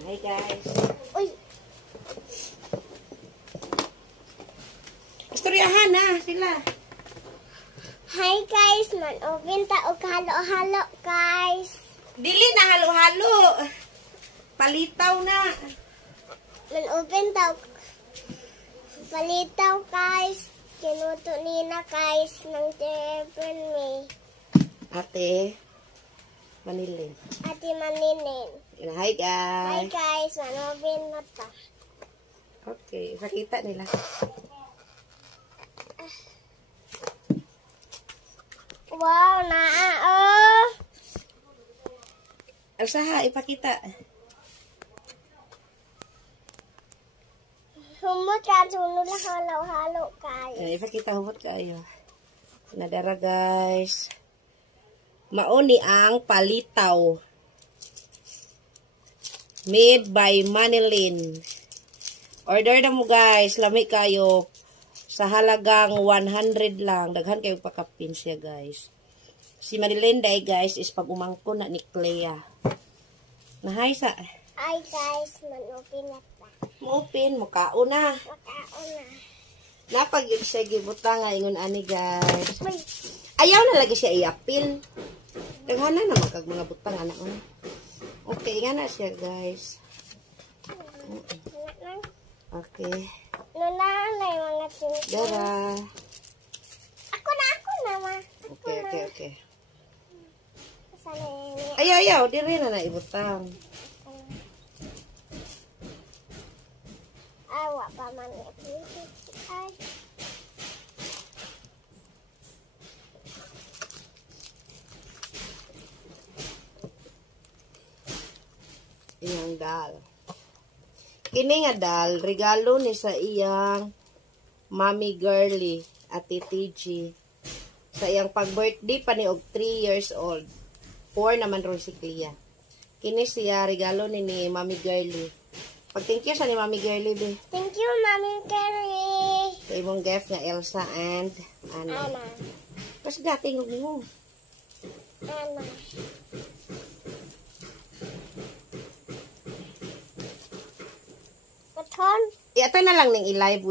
Hi guys. Uy. Istoryahan na sila. Hi guys, man-open ta og halo-halo guys. Dili na halo-halo. Palitaw na. Man-open ta og palitaw guys. Kinuto nina guys ng Devon me. Ate Manilin. Ate Maninin. Hi guys. Hi guys, man-open na ta. Okay, ipakita nila. Wow, naa oh. Usaha, ipakita. Humot ka, sunod na halo-halo guys. Ipakita humot kayo. Nadara guys. Mauni ang palitaw. Made by Manilin. Order na mo guys. Lami kayo. Sa halagang 100 lang. Daghan kayo pakapin siya guys. Si Manilin day guys is pag umangko na ni Clea. Nahay sa. Hi guys, man-open na ta. Mo-open. Mukao na. Makaon na. Napag yun siya gibutang nga ingon ani guys. Uy. Ayaw na lagi siya i-appeal. Daghana na magkag mga butang anak mo. Okay, nga na siya guys. Okay. Nunanay mga tintin. Dara. Ako na ma. Okay. Sana yun. Ayaw. Diri na na ibutang. Awa pa man. Ay. Iyang dal. Kini nga dal, regalo ni sa iyang Mommy Girly at TG. Sa iyang pag-birthday pa ni og 3 years old. 4 naman ron si Clea. Kini siya regalo ni Mommy Girly. Pag-thank you sa ni Mommy Girly, be. Thank you, Mommy Carrie. Sa imong gift nga Elsa and Anna. Ana. Kasi dating mo. Ana. Katon. Ito na lang ning i-live with